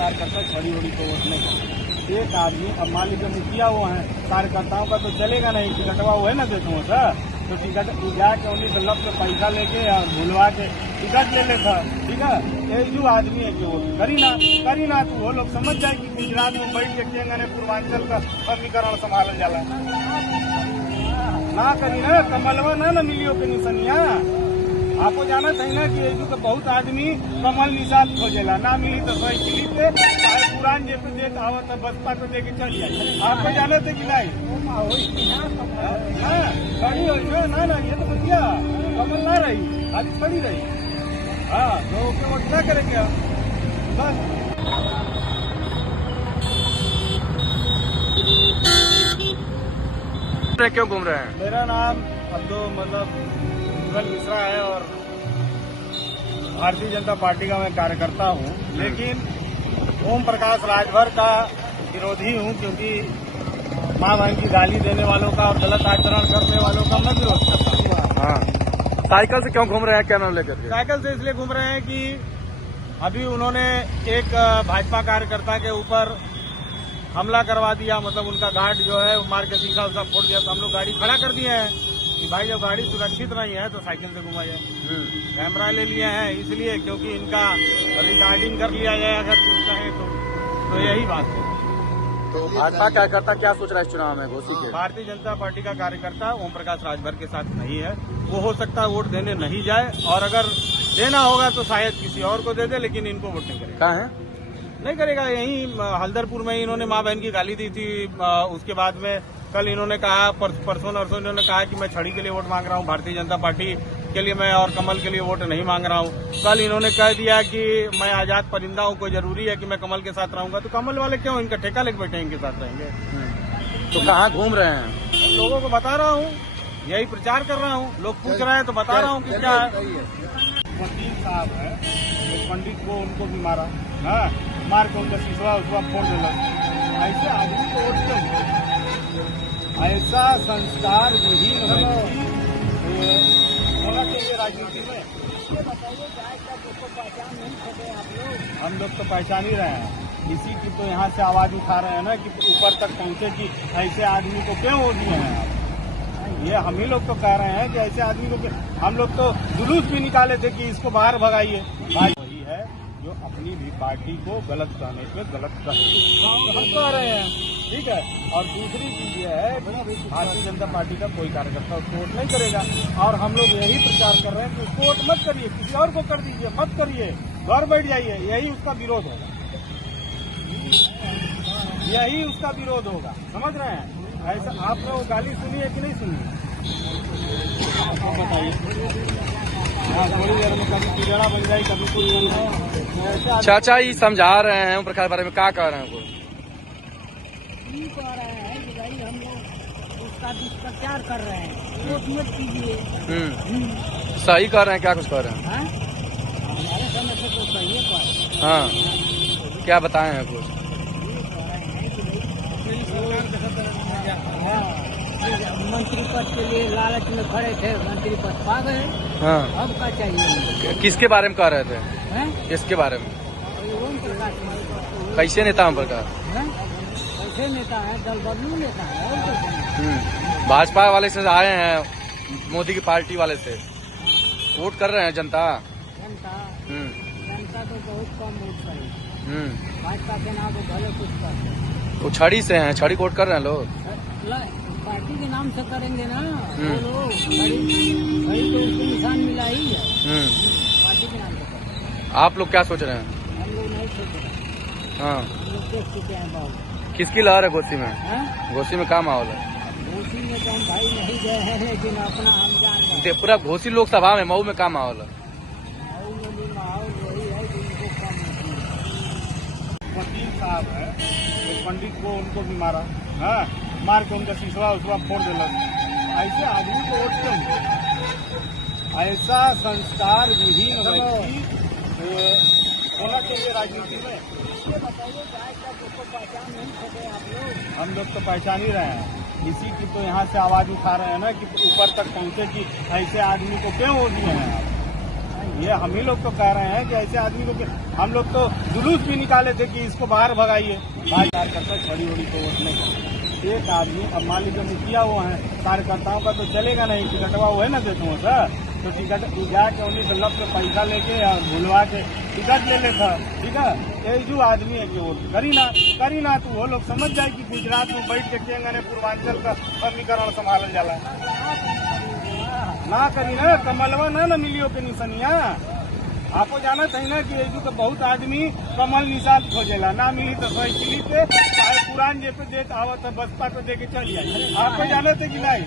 कार्यकर्ता छड़ी उड़ी को वोट नहीं करते। एक आदमी अब मान लीजिए मुखिया वो है, कार्यकर्ताओं का तो चलेगा नहीं, टिकटवा वो है ना देते हो सर, तो टिकट जाके उन्हीं से लग के पैसा लेके और भूलवा के टिकट ले लेता। ठीक है, ये जो आदमी है कि वो करी ना तो वो लोग समझ जाए कि गुजरात में बैठ के केंगने पूर्वांचल का समीकरण संभाल जाला ना करी ना कमलवा ना मिलियो के निशानिया। आपको जाना चाहिए ना कि एजू के बहुत आदमी कमल निशान खोजेला, ना मिली तो साइकिली पे चाहे पुरान जे पे देख आवत बसपा को देके चल जाए। आपको जाना थे कि नहीं खड़ी हो ना ये तो बढ़िया कमल ना रही, आज खड़ी रही। हाँ तो ओके वोट क्या करेंगे बस। क्यों घूम रहे हैं? मेरा नाम मतलब मिश्रा है और भारतीय जनता पार्टी का मैं कार्यकर्ता हूँ, लेकिन ओम प्रकाश राजभर का विरोधी हूँ, क्योंकि मां बहन की गाली देने वालों का और गलत आचरण करने वालों का मैं विरोध करता हूँ। हाँ, साइकिल से क्यों घूम रहे हैं, क्या नाम लेकर? साइकिल से इसलिए घूम रहे हैं कि अभी उन्होंने एक भाजपा कार्यकर्ता के ऊपर हमला करवा दिया, मतलब उनका गार्ड जो है मार के शीशा उसा फोड़ दिया, तो हम लोग गाड़ी खड़ा कर दिए हैं कि भाई जब गाड़ी सुरक्षित नहीं है तो साइकिल से घुमा जाए। कैमरा ले लिए हैं इसलिए क्योंकि इनका रिकॉर्डिंग कर लिया जाए अगर कुछ कहें तो यही बात है। तो भाजपा कार्यकर्ता क्या सोच रहा है इस चुनाव में घोषित है? भारतीय जनता पार्टी का कार्यकर्ता ओम प्रकाश राजभर के साथ नहीं है, वो हो सकता है वोट देने नहीं जाए, और अगर देना होगा तो शायद किसी और को दे दे, लेकिन इनको वोट नहीं करेगा। कहाँ है? नहीं करेगा, यहीं हल्दरपुर में ही इन्होंने मां बहन की गाली दी थी। उसके बाद में कल इन्होंने कहा, परसों नरसों इन्होंने कहा कि मैं छड़ी के लिए वोट मांग रहा हूं, भारतीय जनता पार्टी के लिए मैं और कमल के लिए वोट नहीं मांग रहा हूं। कल इन्होंने कह दिया कि मैं आजाद परिंदा हूं, कोई जरूरी है कि मैं कमल के साथ रहूंगा। तो कमल वाले क्यों इनका ठेका लेके बैठे इनके साथ रहेंगे? तो कहाँ घूम रहे हैं? लोगों को बता रहा हूँ, यही प्रचार कर रहा हूँ, लोग पूछ रहे हैं तो बता रहा हूँ कि क्या है। वकील साहब है, पंडित को उनको भी मारा, मार के उनका शीशवा उसवा फोड़ देना। ऐसे आदमी को वोट क्यों? ऐसा संस्कार विहीन होना चाहिए राजनीति में। हम लोग तो पहचान ही रहे हैं, इसी की तो यहाँ से आवाज उठा रहे हैं ना कि ऊपर तक पहुँचे कि ऐसे आदमी को क्यों वोट दिए हैं आप। ये हम ही लोग तो कह रहे हैं कि ऐसे आदमी को, हम लोग तो जुलूस भी निकाले थे कि इसको बाहर भगाइए। वही है जो अपनी भी पार्टी को गलत कहने पे गलत कहते हम कह रहे हैं, ठीक है। और दूसरी चीज ये है, भारतीय जनता पार्टी का कोई कार्यकर्ता उसको वोट नहीं करेगा, और हम लोग यही प्रचार कर रहे हैं कि उसको वोट मत करिए, किसी और को कर दीजिए, मत करिए, घर बैठ जाइए, यही उसका विरोध होगा, यही उसका विरोध होगा, समझ रहे हैं? ऐसा आपने वो गाली सुनी है कि नहीं सुनी? बताइए। थोड़ी देर में कभी पिजड़ा बन जाए, कभी कुछ। चाचा ही समझा रहे हैं ओम प्रकाश बारे में, क्या कह रहे हैं वो? कह रहे हैं कि भाई हम लोग उसका दुष्प्रचार कर रहे हैं, वोट मत कीजिए। सही कर रहे हैं, क्या कुछ कर रहे हैं? हमारे समझ से तो सही है पर। हाँ, क्या बताए हैं कुछ? मंत्री पद के लिए लालच में खड़े थे, मंत्री पद पा गए। हाँ, अब क्या चाहिए? किसके बारे में कह रहे थे? किसके बारे में? ओम प्रकाश। कैसे नेता ओम प्रकाश? कैसे नेता है? दल बदलू नेता है। भाजपा वाले से आए हैं, मोदी की पार्टी वाले से वोट कर रहे हैं जनता। जनता तो बहुत कम वोट करेगी, भाजपा के नाम को भले कुछ करते। वो छड़ी से हैं, छड़ी वोट कर रहे हैं लोग, पार्टी के नाम से करेंगे ना वो लोग। भाई तो उसको निशान मिला ही है, पार्टी के नाम से करेंगे। आप लोग क्या सोच रहे हैं? हम लोग नहीं सोच रहे। हाँ, हम लोग देख चुके हैं बहुत। किसकी लहर है घोसी में? घोसी में क्या माहौल है? घोसी में तो हम भाई नहीं गए हैं, लेकिन अपना हम जान रहे हैं। पूरा घोसी लोकसभा में मऊ में क्या माहौल है? मऊ में भी माहौल वही है कि उनको कम नहीं है। वकील साहब है, पंडित को उनको भी मारा, मार के उनका शीशवा उसवा फोड़ देना। ऐसे आदमी को वोट क्यों? ऐसा संस्कार विहीन होना चाहिए राजनीति में। हम लोग तो पहचान ही रहे हैं, इसी की तो यहाँ से आवाज उठा रहे हैं ना कि ऊपर तक पहुँचे कि ऐसे आदमी को क्यों वोट दिए हैं आप। ये हम ही लोग तो कह रहे हैं कि ऐसे आदमी को हम लोग तो जुलूस भी निकाले थे कि इसको बाहर भगाइए। भाई कार्यकर्ता छड़ी उड़ी को वोट नहीं करता। एक आदमी अब मान लीजिए मुखिया वो है, कार्यकर्ताओं का तो चलेगा नहीं, टिकटवा वो है ना देता सर, तो टिकट जाके उन्हीं से लब से पैसा लेके और भुलवा के टिकट ले लेता। ठीक है, ये जो आदमी है कि वो करी ना तो वो लोग समझ जाए कि गुजरात में बैठ के केंगने पूर्वांचल का समीकरण संभाल जाला ना करी ना कमलवा ना मिलियो के निशानिया। आपको जाना चाहिए ना कि ये तो बहुत आदमी कमल निशान खोजेला, ना मिली तो साइकिली पे चाहे पुरान जे पे देता आवत है बसपा पे दे के चल जाए। आपको जाना थे कि नहीं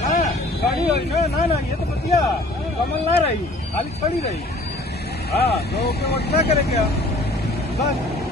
ना खड़ी हुई ना ये तो बतिया कमल ना रही, खाली खड़ी रही। हाँ तो वोट ना करेंगे बस।